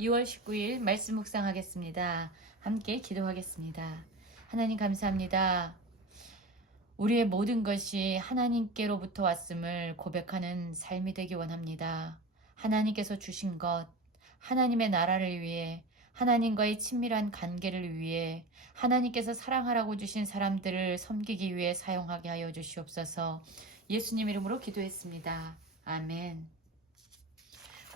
2월 19일 말씀 묵상하겠습니다. 함께 기도하겠습니다. 하나님 감사합니다. 우리의 모든 것이 하나님께로부터 왔음을 고백하는 삶이 되기 원합니다. 하나님께서 주신 것, 하나님의 나라를 위해, 하나님과의 친밀한 관계를 위해, 하나님께서 사랑하라고 주신 사람들을 섬기기 위해 사용하게 하여 주시옵소서. 예수님 이름으로 기도했습니다. 아멘.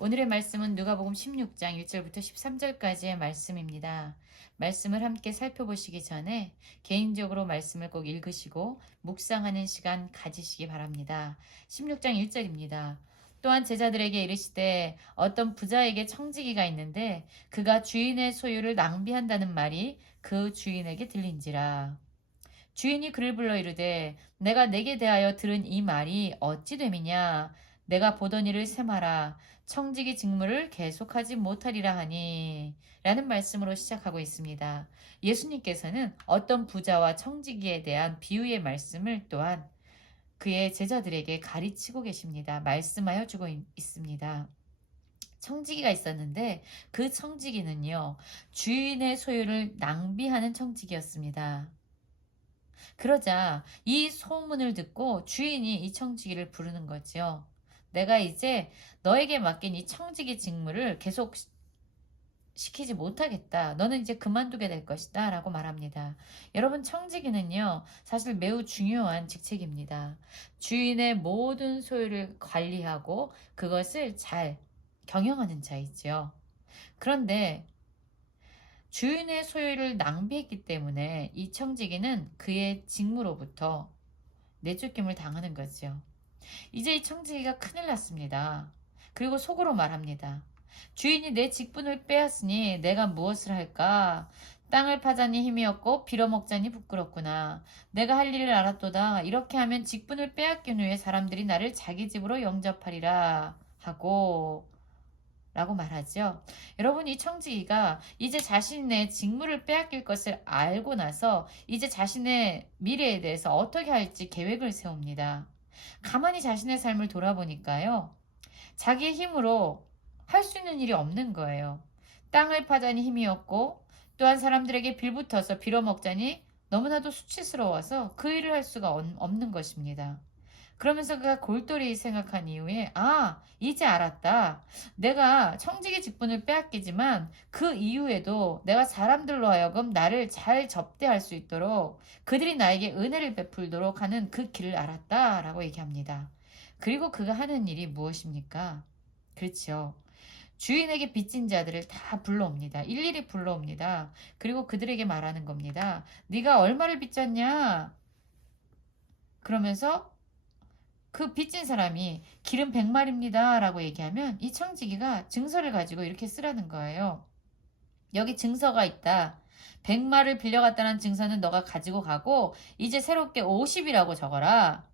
오늘의 말씀은 누가복음 16장 1절부터 13절까지의 말씀입니다. 말씀을 함께 살펴보시기 전에 개인적으로 말씀을 꼭 읽으시고 묵상하는 시간 가지시기 바랍니다. 16장 1절입니다. 또한 제자들에게 이르시되 어떤 부자에게 청지기가 있는데 그가 주인의 소유를 낭비한다는 말이 그 주인에게 들린지라. 주인이 그를 불러 이르되 내가 내게 대하여 들은 이 말이 어찌 됨이냐. 내가 보던 일을 세마라. 청지기 직무를 계속하지 못하리라 하니 라는 말씀으로 시작하고 있습니다. 예수님께서는 어떤 부자와 청지기에 대한 비유의 말씀을 또한 그의 제자들에게 가르치고 계십니다. 말씀하여 주고 있습니다. 청지기가 있었는데 그 청지기는요, 주인의 소유를 낭비하는 청지기였습니다. 그러자 이 소문을 듣고 주인이 이 청지기를 부르는 거지요. 내가 이제 너에게 맡긴 이 청지기 직무를 계속 시키지 못하겠다. 너는 이제 그만두게 될 것이다. 라고 말합니다. 여러분, 청지기는요, 사실 매우 중요한 직책입니다. 주인의 모든 소유를 관리하고 그것을 잘 경영하는 자이지요. 그런데 주인의 소유를 낭비했기 때문에 이 청지기는 그의 직무로부터 내쫓김을 당하는 거죠. 이제 이 청지기가 큰일 났습니다. 그리고 속으로 말합니다. 주인이 내 직분을 빼앗으니 내가 무엇을 할까? 땅을 파자니 힘이 없고 빌어먹자니 부끄럽구나. 내가 할 일을 알았도다. 이렇게 하면 직분을 빼앗긴 후에 사람들이 나를 자기 집으로 영접하리라 하고 라고 말하죠. 여러분, 이 청지기가 이제 자신의 직무를 빼앗길 것을 알고 나서 이제 자신의 미래에 대해서 어떻게 할지 계획을 세웁니다. 가만히 자신의 삶을 돌아보니까요. 자기의 힘으로 할 수 있는 일이 없는 거예요. 땅을 파자니 힘이 없고 또한 사람들에게 빌붙어서 빌어먹자니 너무나도 수치스러워서 그 일을 할 수가 없는 것입니다. 그러면서 그가 골똘히 생각한 이후에 이제 알았다. 내가 청지기 직분을 빼앗기지만 그 이후에도 내가 사람들로 하여금 나를 잘 접대할 수 있도록 그들이 나에게 은혜를 베풀도록 하는 그 길을 알았다 라고 얘기합니다. 그리고 그가 하는 일이 무엇입니까? 그렇죠. 주인에게 빚진 자들을 다 불러옵니다. 일일이 불러옵니다. 그리고 그들에게 말하는 겁니다. 네가 얼마를 빚졌냐? 그러면서 그 빚진 사람이 기름 100마리입니다 라고 얘기하면 이 청지기가 증서를 가지고 이렇게 쓰라는 거예요. 여기 증서가 있다. 100마를 빌려갔다는 증서는 너가 가지고 가고 이제 새롭게 50이라고 적어라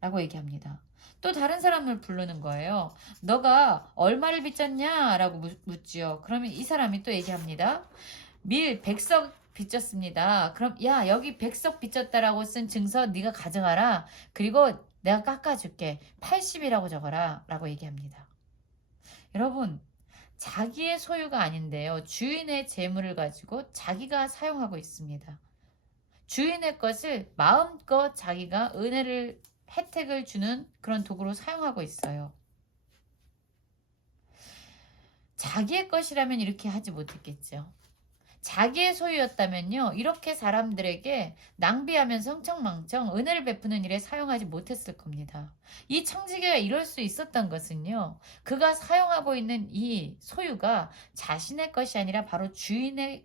라고 얘기합니다. 또 다른 사람을 부르는 거예요. 너가 얼마를 빚졌냐 라고 묻지요. 그러면 이 사람이 또 얘기합니다. 밀 100석 빚졌습니다. 그럼 야, 여기 100석 빚졌다라고 쓴 증서 네가 가져가라. 그리고 내가 깎아줄게. 80이라고 적어라 라고 얘기합니다. 여러분, 자기의 소유가 아닌데요. 주인의 재물을 가지고 자기가 사용하고 있습니다. 주인의 것을 마음껏 자기가 혜택을 주는 그런 도구로 사용하고 있어요. 자기의 것이라면 이렇게 하지 못했겠죠. 자기의 소유였다면요, 이렇게 사람들에게 낭비하면서 흥청망청 은혜를 베푸는 일에 사용하지 못했을 겁니다. 이 청지기가 이럴 수 있었던 것은요, 그가 사용하고 있는 이 소유가 자신의 것이 아니라 바로 주인의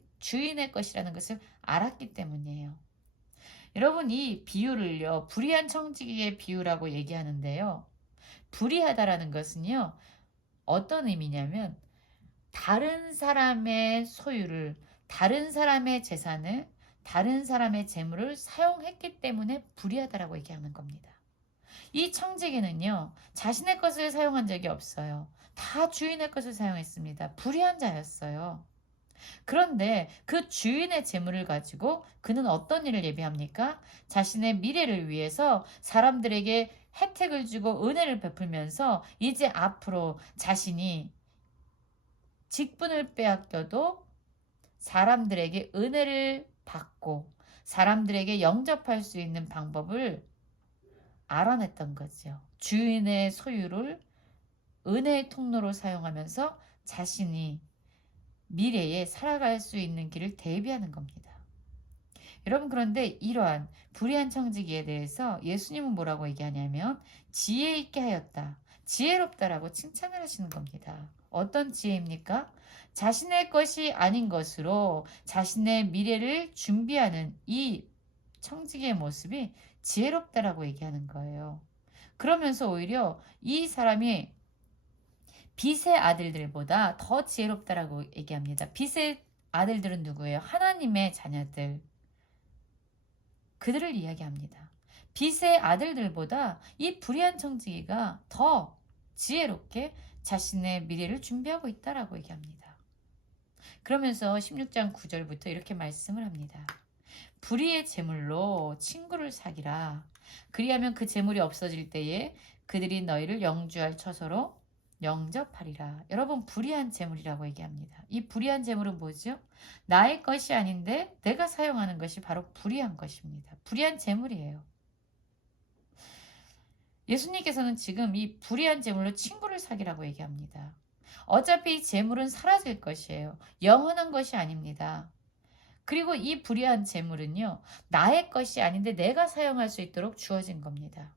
것이라는 것을 알았기 때문이에요. 여러분, 이 비유를요, 불의한 청지기의 비유라고 얘기하는데요. 불의하다라는 것은요, 어떤 의미냐면 다른 사람의 소유를, 다른 사람의 재산을, 다른 사람의 재물을 사용했기 때문에 불의하다라고 얘기하는 겁니다. 이 청지기는요, 자신의 것을 사용한 적이 없어요. 다 주인의 것을 사용했습니다. 불의한 자였어요. 그런데 그 주인의 재물을 가지고 그는 어떤 일을 예비합니까? 자신의 미래를 위해서 사람들에게 혜택을 주고 은혜를 베풀면서 이제 앞으로 자신이 직분을 빼앗겨도 사람들에게 은혜를 받고 사람들에게 영접할 수 있는 방법을 알아냈던 거죠. 주인의 소유를 은혜의 통로로 사용하면서 자신이 미래에 살아갈 수 있는 길을 대비하는 겁니다. 여러분, 그런데 이러한 불의한 청지기에 대해서 예수님은 뭐라고 얘기하냐면 지혜 있게 하였다, 지혜롭다라고 칭찬을 하시는 겁니다. 어떤 지혜입니까? 자신의 것이 아닌 것으로 자신의 미래를 준비하는 이 청지기의 모습이 지혜롭다라고 얘기하는 거예요. 그러면서 오히려 이 사람이 빛의 아들들보다 더 지혜롭다라고 얘기합니다. 빛의 아들들은 누구예요? 하나님의 자녀들. 그들을 이야기합니다. 빛의 아들들보다 이 불의한 청지기가 더 지혜롭게 자신의 미래를 준비하고 있다라고 얘기합니다. 그러면서 16장 9절부터 이렇게 말씀을 합니다. 불의의 재물로 친구를 사기라. 그리하면 그 재물이 없어질 때에 그들이 너희를 영주할 처소로 영접하리라. 여러분, 불의한 재물이라고 얘기합니다. 이 불의한 재물은 뭐죠? 나의 것이 아닌데 내가 사용하는 것이 바로 불의한 것입니다. 불의한 재물이에요. 예수님께서는 지금 이 불의한 재물로 친구를 사기라고 얘기합니다. 어차피 이 재물은 사라질 것이에요. 영원한 것이 아닙니다. 그리고 이 불의한 재물은요, 나의 것이 아닌데 내가 사용할 수 있도록 주어진 겁니다.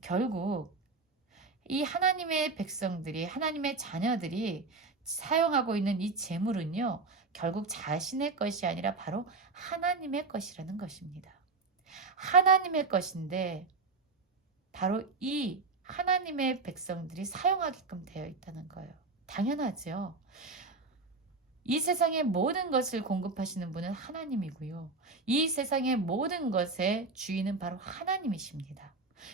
결국 이 하나님의 백성들이, 하나님의 자녀들이 사용하고 있는 이 재물은요, 결국 자신의 것이 아니라 바로 하나님의 것이라는 것입니다. 하나님의 것인데 바로 이 하나님의 백성들이 사용하게끔 되어 있다는 거예요. 당연하죠. 이 세상의 모든 것을 공급하시는 분은 하나님이고요. 이 세상의 모든 것의 주인은 바로 하나님이십니다.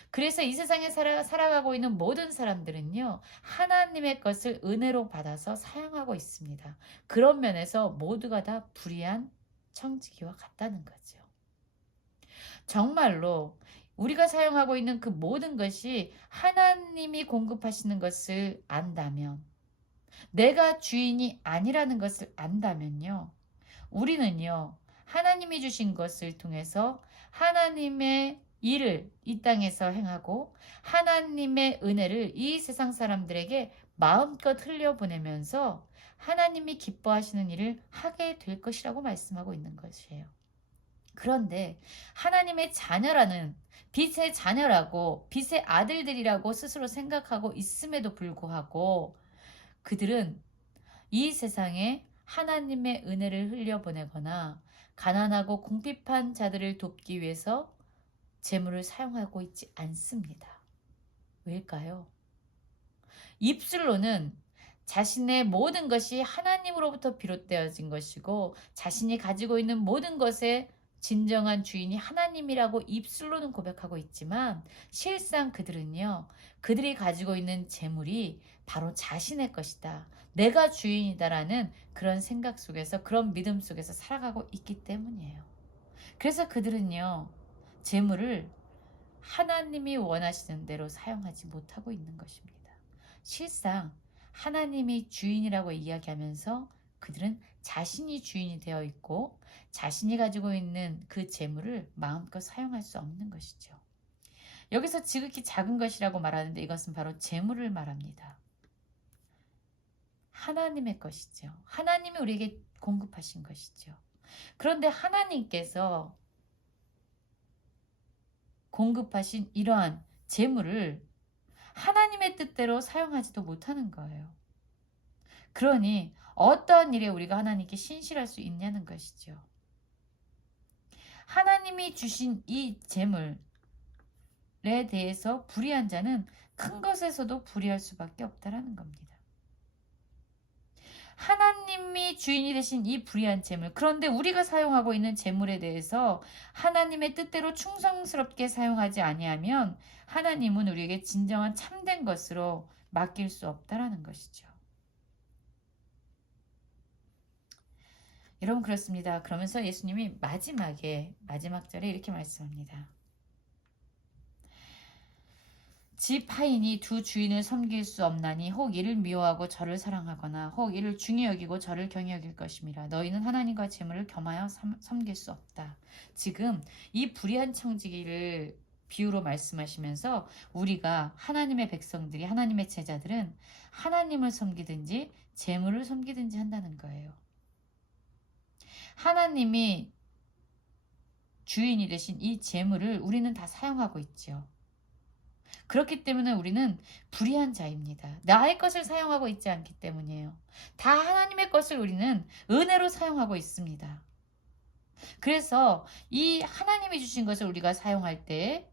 그래서 이 세상에 살아가고 있는 모든 사람들은요, 하나님의 것을 은혜로 받아서 사용하고 있습니다. 그런 면에서 모두가 다 불의한 청지기와 같다는 거죠. 정말로 우리가 사용하고 있는 그 모든 것이 하나님이 공급하시는 것을 안다면, 내가 주인이 아니라는 것을 안다면요, 우리는요, 하나님이 주신 것을 통해서 하나님의 일을 이 땅에서 행하고 하나님의 은혜를 이 세상 사람들에게 마음껏 흘려보내면서 하나님이 기뻐하시는 일을 하게 될 것이라고 말씀하고 있는 것이에요. 그런데 하나님의 자녀라는, 빛의 자녀라고, 빛의 아들들이라고 스스로 생각하고 있음에도 불구하고 그들은 이 세상에 하나님의 은혜를 흘려보내거나 가난하고 궁핍한 자들을 돕기 위해서 재물을 사용하고 있지 않습니다. 왜일까요? 입술로는 자신의 모든 것이 하나님으로부터 비롯되어진 것이고 자신이 가지고 있는 모든 것의 진정한 주인이 하나님이라고 입술로는 고백하고 있지만 실상 그들은요, 그들이 가지고 있는 재물이 바로 자신의 것이다, 내가 주인이다라는 그런 생각 속에서, 그런 믿음 속에서 살아가고 있기 때문이에요. 그래서 그들은요, 재물을 하나님이 원하시는 대로 사용하지 못하고 있는 것입니다. 실상 하나님이 주인이라고 이야기하면서 그들은 자신이 주인이 되어 있고 자신이 가지고 있는 그 재물을 마음껏 사용할 수 없는 것이죠. 여기서 지극히 작은 것이라고 말하는데 이것은 바로 재물을 말합니다. 하나님의 것이죠. 하나님이 우리에게 공급하신 것이죠. 그런데 하나님께서 공급하신 이러한 재물을 하나님의 뜻대로 사용하지도 못하는 거예요. 그러니 어떠한 일에 우리가 하나님께 신실할 수 있냐는 것이죠. 하나님이 주신 이 재물에 대해서 불의한 자는 큰 것에서도 불의할 수밖에 없다라는 겁니다. 하나님이 주인이 되신 이 불의한 재물, 그런데 우리가 사용하고 있는 재물에 대해서 하나님의 뜻대로 충성스럽게 사용하지 아니하면 하나님은 우리에게 진정한 참된 것으로 맡길 수 없다라는 것이죠. 여러분, 그렇습니다. 그러면서 예수님이 마지막 절에 이렇게 말씀합니다. 집 하인이 두 주인을 섬길 수 없나니 혹 이를 미워하고 저를 사랑하거나 혹 이를 중히 여기고 저를 경히 여길 것임이라. 너희는 하나님과 재물을 겸하여 섬길 수 없다. 지금 이 불의한 청지기를 비유로 말씀하시면서 우리가 하나님의 백성들이 하나님의 제자들은 하나님을 섬기든지 재물을 섬기든지 한다는 거예요. 하나님이 주인이 되신 이 재물을 우리는 다 사용하고 있죠. 그렇기 때문에 우리는 불의한 자입니다. 나의 것을 사용하고 있지 않기 때문이에요. 다 하나님의 것을 우리는 은혜로 사용하고 있습니다. 그래서 이 하나님이 주신 것을 우리가 사용할 때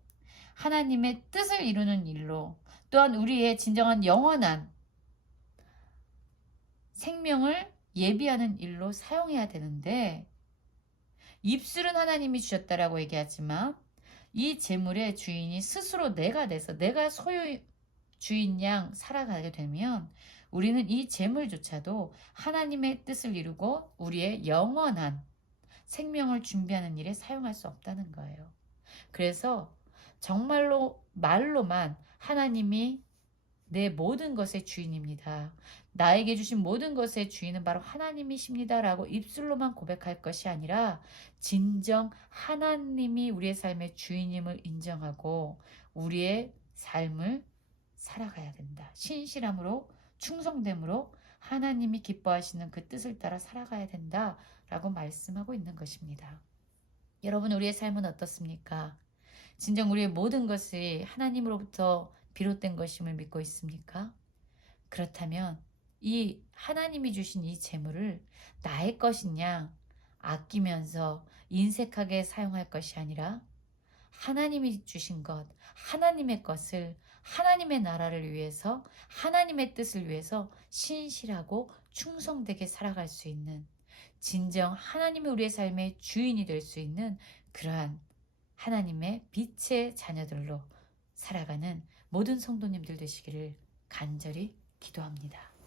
하나님의 뜻을 이루는 일로, 또한 우리의 진정한 영원한 생명을 예비하는 일로 사용해야 되는데, 입술은 하나님이 주셨다라고 얘기하지만 이 재물의 주인이 스스로 내가 돼서 내가 소유 주인 양 살아가게 되면 우리는 이 재물조차도 하나님의 뜻을 이루고 우리의 영원한 생명을 준비하는 일에 사용할 수 없다는 거예요. 그래서 정말로 말로만 하나님이 내 모든 것의 주인입니다. 나에게 주신 모든 것의 주인은 바로 하나님이십니다. 라고 입술로만 고백할 것이 아니라 진정 하나님이 우리의 삶의 주인임을 인정하고 우리의 삶을 살아가야 된다. 신실함으로 충성됨으로 하나님이 기뻐하시는 그 뜻을 따라 살아가야 된다. 라고 말씀하고 있는 것입니다. 여러분, 우리의 삶은 어떻습니까? 진정 우리의 모든 것이 하나님으로부터 비롯된 것임을 믿고 있습니까? 그렇다면 이 하나님이 주신 이 재물을 나의 것이냐 아끼면서 인색하게 사용할 것이 아니라 하나님이 주신 것, 하나님의 것을 하나님의 나라를 위해서 하나님의 뜻을 위해서 신실하고 충성되게 살아갈 수 있는, 진정 하나님이 우리의 삶의 주인이 될 수 있는 그러한 하나님의 빛의 자녀들로 살아가는 모든 성도님들 되시기를 간절히 기도합니다.